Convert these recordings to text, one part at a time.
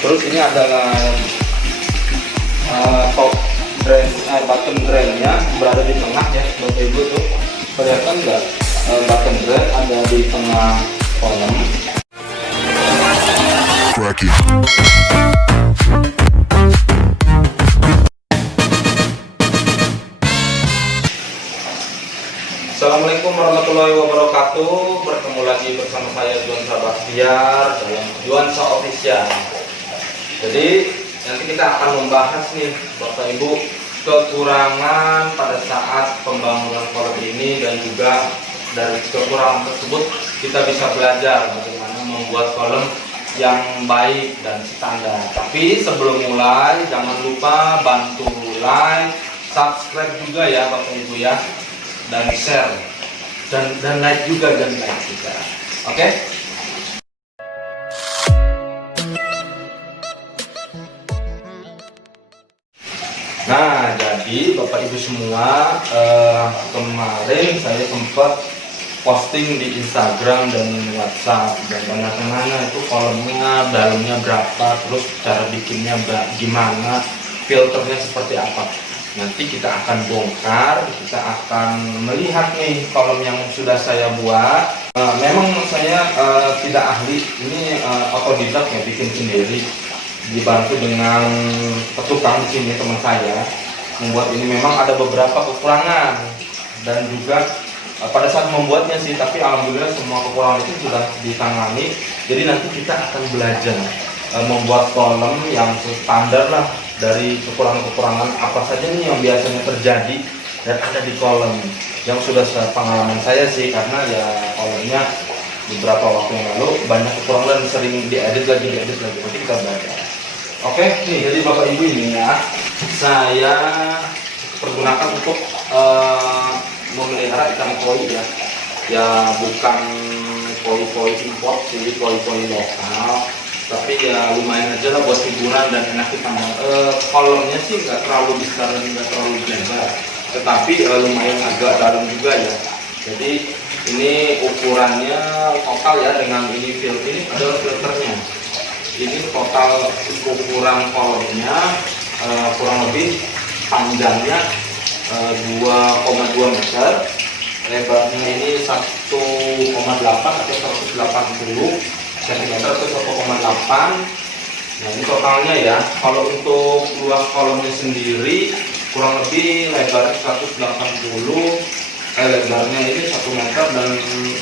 Terus ini adalah top drain, bottom drainnya berada di tengah ya Bapak Ibu tuh. Kelihatan nggak bottom drain ada di tengah kolom. Assalamualaikum warahmatullahi wabarakatuh. Bertemu lagi bersama saya Juan Sabastiar dalam Juansa Official. Jadi nanti kita akan membahas nih Bapak Ibu kekurangan pada saat pembangunan kolom ini, dan juga dari kekurangan tersebut kita bisa belajar bagaimana membuat kolom yang baik dan standar. Tapi sebelum mulai jangan lupa bantu like, subscribe juga ya Bapak Ibu ya, dan share dan like juga, dan like juga. Oke? Nah, jadi Bapak Ibu semua, kemarin saya sempat posting di Instagram dan WhatsApp, dan tanya-tanya itu kolomnya dalamnya berapa, terus cara bikinnya gimana, filternya seperti apa. Nanti kita akan bongkar, kita akan melihat nih kolom yang sudah saya buat. Memang saya tidak ahli, ini otodidak ya, bikin sendiri, dibantu dengan tukang di sini teman saya membuat ini. Memang ada beberapa kekurangan dan juga pada saat membuatnya sih, tapi alhamdulillah semua kekurangan itu sudah ditangani. Jadi nanti kita akan belajar membuat kolom yang standar lah, dari kekurangan-kekurangan apa saja nih yang biasanya terjadi dan ada di kolom yang sudah pengalaman saya sih, karena ya kolomnya beberapa waktu yang lalu banyak kekurangan dan sering diedit lagi. Nanti kita belajar. Oke, nih jadi Bapak Ibu ini ya, saya pergunakan untuk memelihara ikan koi ya bukan koi import sih, koi lokal, tapi ya lumayan aja lah buat hiburan dan enak dipandang. Kolomnya sih nggak terlalu besar dan nggak terlalu lebar, tetapi lumayan agak dalam juga ya. Jadi ini ukurannya total ya, dengan ini filter, ini adalah filternya. Ini total ukuran kolomnya kurang lebih panjangnya 2,2 meter, lebarnya ini 1,8 atau 180 cm atau 1,8. Nah ini totalnya ya. Kalau untuk luas kolomnya sendiri kurang lebih lebar 180, lebarnya ini 1 meter dan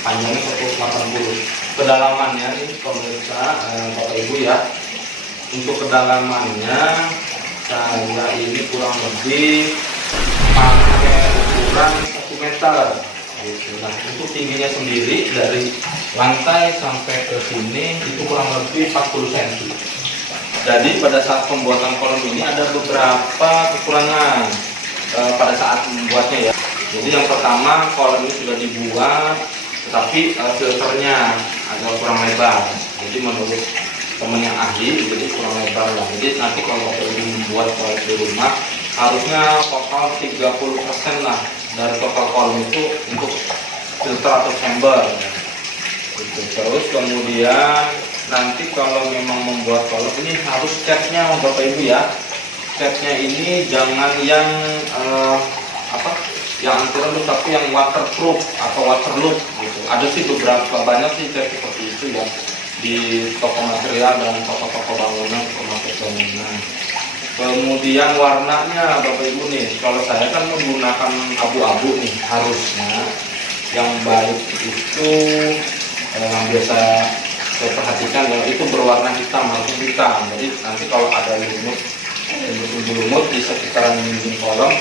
panjangnya 180. Kedalamannya ini pemirsa Bapak Ibu ya, untuk kedalamannya saya ini kurang lebih pakai ukuran 1 meter gitu. Nah untuk tingginya sendiri dari lantai sampai ke sini itu kurang lebih 40 cm. Jadi pada saat pembuatan kolom ini ada beberapa kekurangan pada saat membuatnya ya. Jadi yang pertama, kolom ini sudah dibuat tetapi filternya agak kurang lebar. Jadi menurut teman yang ahli, jadi kurang lebar lah. Jadi nanti kalau Bapak Ibu membuat kolom di rumah, harusnya total 30% lah dari total kolom itu untuk filter atau chamber gitu. Terus kemudian nanti kalau memang membuat kolom ini harus catnya Bapak Ibu ya. Catnya ini jangan yang yang anti redup, tapi yang waterproof atau waterloop gitu. Ada sih beberapa, banyak sih cat seperti itu ya di toko material dan toko-toko bangunan, supermarket bangunan. Kemudian warnanya Bapak Ibu nih, kalau saya kan menggunakan abu-abu nih, harusnya yang baik itu yang biasa saya perhatikan ya, itu berwarna hitam, harus hitam. Jadi nanti kalau ada lumut di sekitaran dinding kolom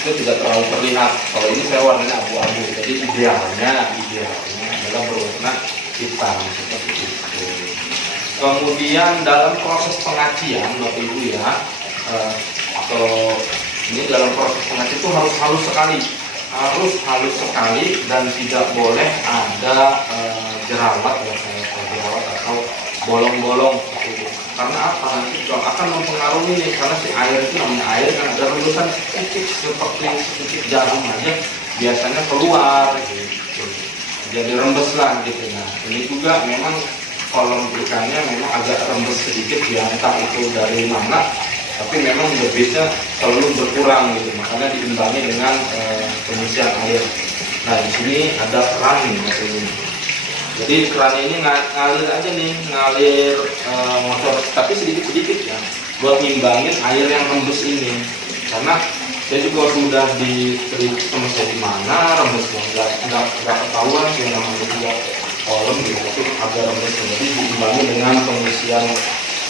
itu tidak terlalu terlihat. Kalau ini saya warnanya abu-abu, jadi idealnya adalah berwarna hitam seperti itu. Kemudian dalam proses pengacian Bapak Ibu ya, atau ini dalam proses pengacian itu harus halus sekali dan tidak boleh ada jerawat ya, jerawat atau bolong-bolong seperti itu. Karena apa? Nanti akan mempengaruhi nih, karena si air itu namanya air kan, ada rembusan sedikit jarum aja biasanya keluar gitu. Jadi rembes lah gitu. Nah ini juga memang kolam ikannya memang agak rembes sedikit ya, entah itu dari mana, tapi memang debitnya selalu berkurang gitu, makanya diimbangi dengan pengisian air. Nah di sini ada keran nih, jadi keran ini ngalir aja nih, ngalir motor tapi sedikit-sedikit ya, buat ngimbangin air yang rembes ini. Karena saya juga sudah diteliti sama saya di mana rembesnya nggak ketahuan sih, namanya juga kolam gitu, tapi agak rembes, jadi diimbangi dengan pengisian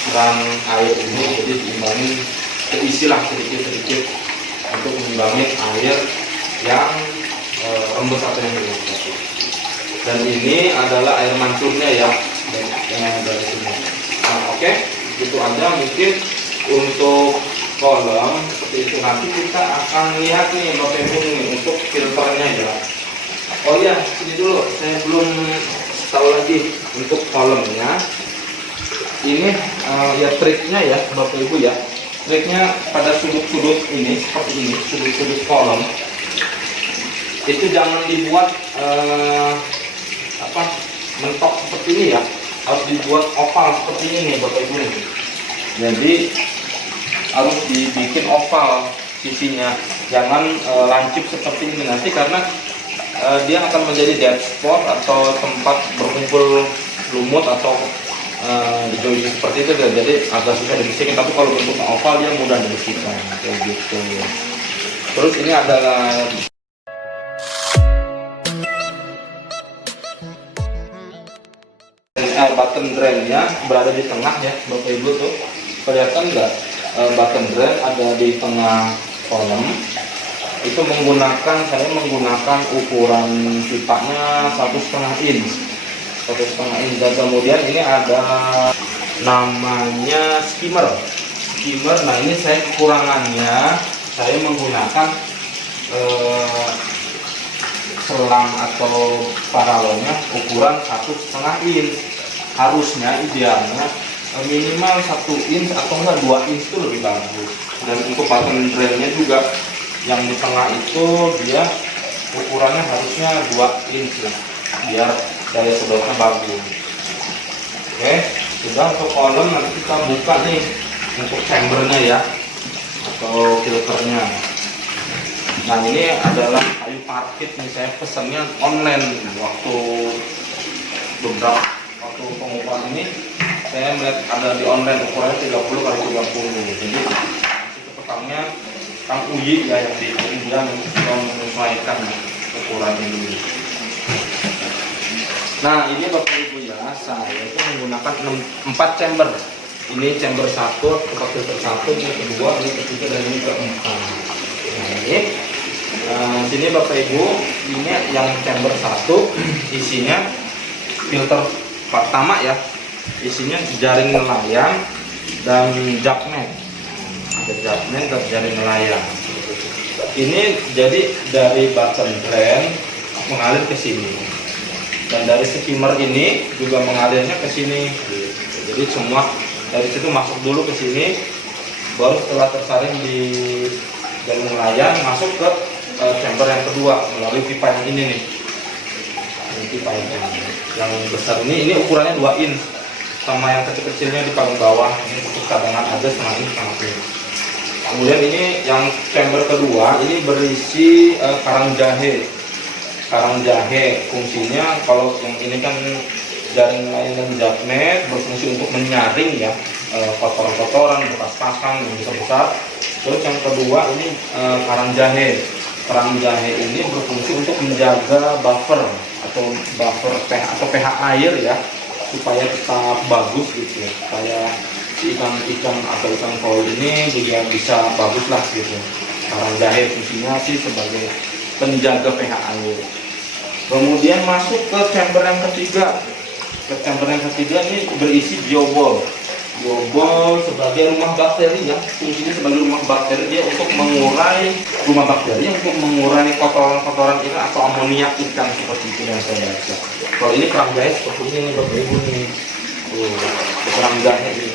keran air ini, jadi diimbangi keisilah sedikit-sedikit untuk mengimbangi air yang rembes atau yang rembes. Dan ini adalah air mancurnya ya, dari sini. Nah, oke, itu aja mungkin untuk kolam seperti itu. Nanti kita akan lihat nih Bapak Ibu nih untuk filternya ya. Oh iya, sini dulu, saya belum tahu lagi untuk kolamnya. Ini ya triknya ya Bapak Ibu ya. Triknya pada sudut-sudut ini seperti ini, sudut-sudut kolam itu jangan dibuat mentok seperti ini ya, harus dibuat oval seperti ini nih Bapak Ibu nih. Jadi harus dibikin oval sisinya, jangan lancip seperti ini nanti, karena dia akan menjadi dead spot atau tempat berkumpul lumut atau hijau seperti itu, jadi agak susah dibersihkan. Tapi kalau bentuknya oval dia mudah dibersihkan kayak gitu. Terus ini adalah button drainnya berada di tengah ya Bapak Ibu, tuh kelihatan nggak? Button drain ada di tengah kolam. Itu saya menggunakan ukuran pipanya 1,5 inch, dan kemudian ini ada namanya skimmer. Nah ini saya kekurangannya, saya menggunakan selang atau paralonnya ukuran 1,5 inch. Harusnya idealnya minimal 1 inch atau enggak 2 inch itu lebih bagus. Dan untuk button drainnya juga yang di tengah itu dia ukurannya harusnya 2 inch lah, biar daya sedotnya bagus. Oke, sudah untuk kolam. Nanti kita buka nih untuk chambernya ya, atau filternya. Nah ini adalah kayu parkit nih, saya pesannya online waktu pengukuran ini. Saya melihat ada di online ukurannya 30x30, jadi itu petangnya Kang Uyi ya yang di dia menyesuaikan ukuran ini. Nah ini Bapak Ibu ya, saya itu menggunakan 4 chamber. Ini chamber 1, tempat filter 1, ini kedua, ini ketiga, dan ini keempat. Nah ini sini Bapak Ibu, ini yang chamber 1 isinya filter pertama ya, isinya jaring nelayan dan jackknife. Ada jackknife dan jaring nelayan. Ini jadi dari button drain mengalir ke sini, dan dari skimmer ini juga mengalirnya ke sini. Jadi semua dari situ masuk dulu ke sini, baru setelah tersaring di jaring nelayan masuk ke chamber yang kedua melalui pipa yang ini nih. Ini pipa yang besar ini ukurannya 2 inch, sama yang kecil-kecilnya di paling bawah. Ini untuk cadangan aja 1,5 inch sama ini. Kemudian ini yang chamber kedua ini berisi karang jahe. Karang jahe fungsinya, kalau yang ini kan jaring nelayan dan jackknife, berfungsi untuk menyaring ya kotoran-kotoran, bekas pakan yang besar-besar. Terus yang kedua ini karang jahe. Karang jahe ini berfungsi untuk menjaga buffer atau pH air ya, supaya tetap bagus gitu ya, supaya si ikan atau ikan koi ini juga bisa bagus lah gitu. Karang jahe fungsinya sih sebagai penjaga pH air. Kemudian masuk ke chamber yang ketiga. Chamber yang ketiga ini berisi biobol. Biobol sebagai rumah bakteri ya, fungsinya sebagai rumah bakteri, dia untuk mengurai rumah bakteri, untuk mengurai kotoran-kotoran ikan atau amoniak ikan, seperti itu yang saya baca. Kalau ini kerang jahe seperti ini nih Bapak Ibu nih, kerang jahe ini.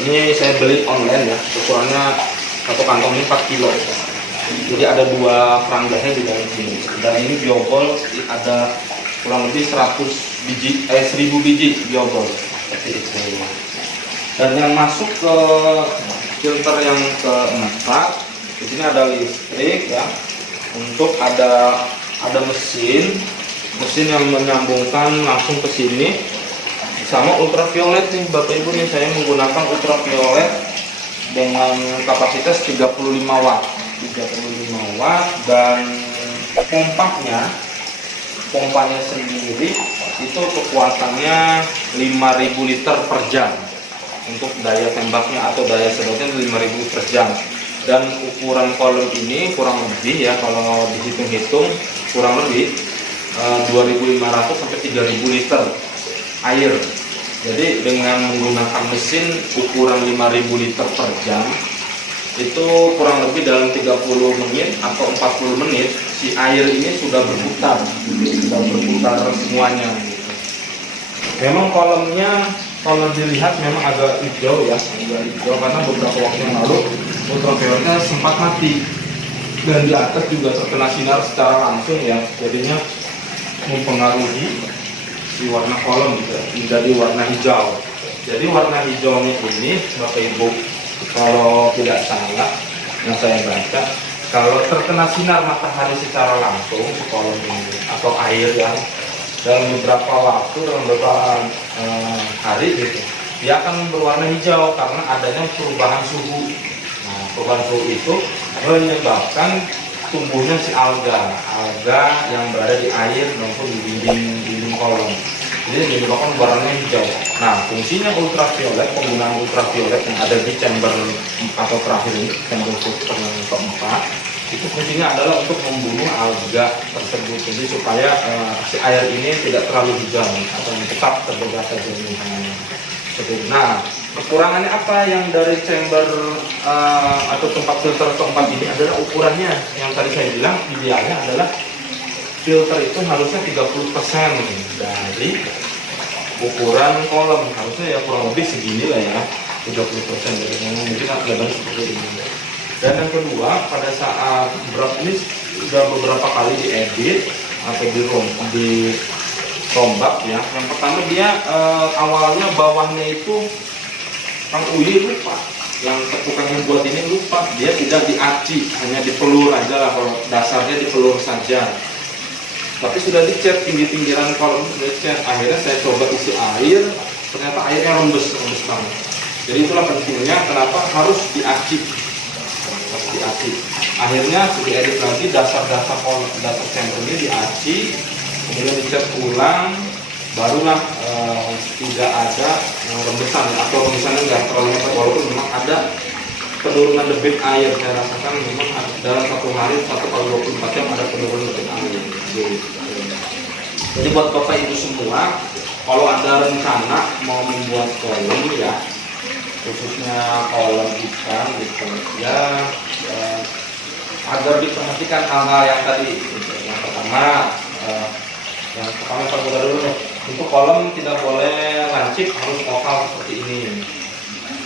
Ini saya beli online ya, ukurannya satu kantong ini 4 kilo. Jadi ada 2 kerang jahe di dalam sini. Dan ini biobol ada kurang lebih 100 1000 biji biobol seperti itu. Dan yang masuk ke filter yang keempat, di sini ada listrik ya, untuk ada mesin yang menyambungkan langsung ke sini, sama ultraviolet nih Bapak Ibu nih. Saya menggunakan ultraviolet dengan kapasitas 35 watt dan pompanya sendiri itu kekuatannya 5000 liter per jam. Untuk daya tembaknya atau daya sedotnya 5000 per jam. Dan ukuran kolom ini kurang lebih ya, kalau dihitung-hitung kurang lebih 2500 sampai 3000 liter air. Jadi dengan menggunakan mesin ukuran 5000 liter per jam, itu kurang lebih dalam 30 menit atau 40 menit si air ini sudah berputar semuanya gitu. Memang kolomnya kalau dilihat memang agak hijau ya, karena beberapa waktu yang lalu ultravioletnya sempat mati, dan di atas juga terkena sinar secara langsung ya, jadinya mempengaruhi si warna kolom gitu, menjadi warna hijau. Jadi warna hijaunya ini Bapak Ibu, kalau tidak salah yang saya baca, kalau terkena sinar matahari secara langsung si kolom ini atau air yang dalam beberapa waktu, dalam beberapa hari gitu, dia akan berwarna hijau karena adanya perubahan suhu. Nah, perubahan suhu itu menyebabkan tumbuhnya si alga yang berada di air maupun di dinding kolom. Jadi menyebabkan warnanya hijau. Nah, fungsinya ultraviolet, penggunaan ultraviolet yang ada di chamber atau terakhir ini, chamber filter yang keempat, itu fungsinya adalah untuk membunuh alga tersebut. Jadi supaya si air ini tidak terlalu hijau atau tetap terjaga kejernihannya. Nah, kekurangannya apa yang dari chamber atau tempat filter keempat ini adalah ukurannya. Yang tadi saya bilang idealnya adalah filter itu harusnya 30% dari ukuran kolom. Harusnya ya kurang lebih segini lah ya, 30% dari mungkin kelihatan seperti ini. Dan yang kedua, pada saat draft ini sudah beberapa kali diedit atau dirombak ya. Yang pertama dia awalnya bawahnya itu Kang Uyi lupa, yang tukang yang buat ini lupa, dia tidak diaci, hanya dipelur aja lah, kalau dasarnya dipelur saja. Tapi sudah dicat tinggi-tinggiran kolom, sudah dicat. Akhirnya saya coba isi air, ternyata airnya rembes banget. Jadi itulah pentingnya kenapa harus diaci. Akhirnya diedit lagi dasar chamber ini diaci, kemudian dicat ulang, barulah tidak ada rembesan atau rembesannya nggak terlalu hebat, walaupun memang ada penurunan debit air. Saya rasakan memang dalam satu hari 1/24 jam ada penurunan debit air. Jadi buat Bapak Ibu semua, kalau ada rencana mau membuat kolom ya, khususnya kolom ikan gitu ya, agar diperhatikan hal-hal yang tadi gitu. Yang pertama permudah dulu nih, untuk kolom tidak boleh lancip, harus oval seperti ini.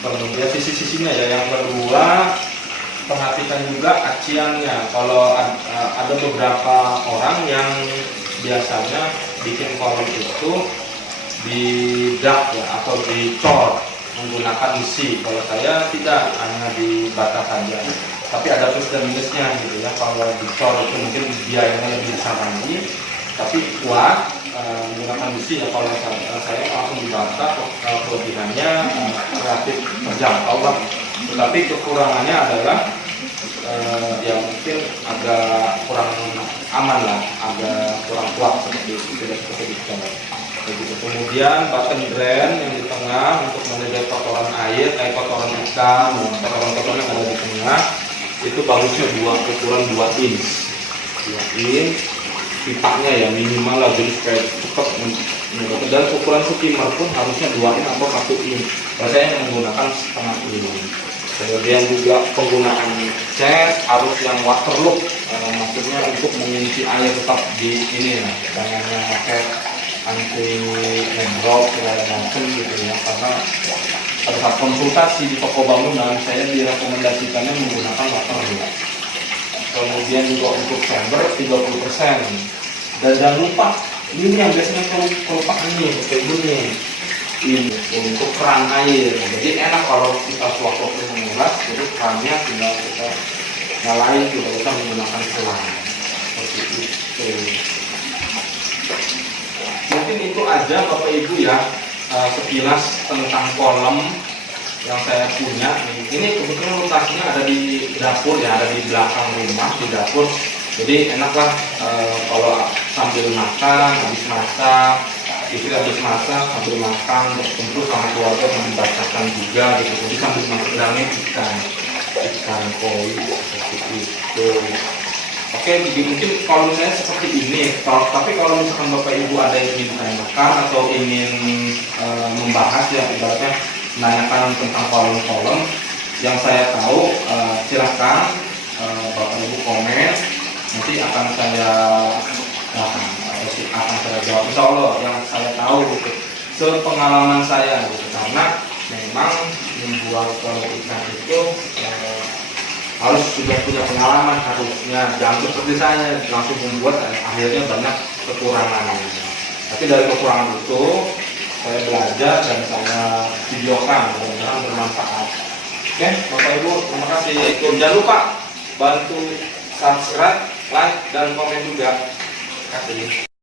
Kemudian sisi-sisinya ya. Yang kedua, perhatikan juga aciannya. Kalau ada beberapa orang yang biasanya bikin kolom itu di dak ya, atau dicor menggunakan besi. Kalau saya tidak, hanya di bata saja. Tapi ada plus dan minusnya gitu ya. Kalau dicor itu mungkin biayanya lebih besar lagi, tapi kuat menggunakan besi ya. Kalau saya langsung dibata, kelebihannya relatif terjangkau lah. Tetapi kekurangannya adalah ya mungkin agak kurang aman lah, agak kurang kuat seperti itu, tidak seperti itu. Begitu. Kemudian button drain yang di tengah untuk menjaga kotoran air, kotoran ikan, kotoran-kotoran yang ada di tengah, itu bagusnya ukuran 2 inch. 2 inch pipanya ya minimal lah, jadi supaya cepat. Dan ukuran skimmer pun harusnya 2 inch atau 1 inch. Saya menggunakan setengah inch. Kemudian juga penggunaan cat harus yang waterloop, maksudnya untuk mengunci air tetap di ini ya, jangan pakai anti drop segala macam gitu ya. Karena pada saat konsultasi di toko bangunan saya direkomendasikannya menggunakan waterloop. Kemudian juga untuk chamber 30%. Dan jangan lupa Ini yang biasanya kelupaan nih, Bapak Ibu nih. Ini untuk keran air. Jadi enak kalau kita sewaktu mengulas, jadi kerannya tinggal kita nyalain, tidak usah menggunakan selang. Seperti itu. Mungkin itu aja Bapak Ibu ya, sekilas tentang kolom yang saya punya. Ini kebetulan lokasinya ada di dapur ya, ada di belakang rumah di dapur. Jadi enaklah kalau sambil makan, habis masak, istri habis masak, sambil makan, berkumpul sama keluarga, sambil bacakan juga gitu. Jadi sambil makan ikan koi seperti itu. Oke, jadi mungkin kalau misalnya seperti ini, tapi kalau misalkan Bapak Ibu ada yang ingin tanyakan atau ingin membahas ya, ibaratnya menanyakan tentang kolom-kolom yang saya tahu, silahkan Bapak Ibu komen, nanti akan saya jawab. Insya Allah yang saya tahu gitu, sepengalaman saya gitu, karena memang membuat kolom ikan itu harus sudah punya pengalaman harusnya, jangan seperti saya langsung membuat akhirnya banyak kekurangan. Tapi dari kekurangan itu saya belajar dan saya videokan, mudah-mudahan bermanfaat. Oke, Bapak Ibu, terima kasih. Jangan lupa bantu subscribe, like, dan komen juga. Terima kasih.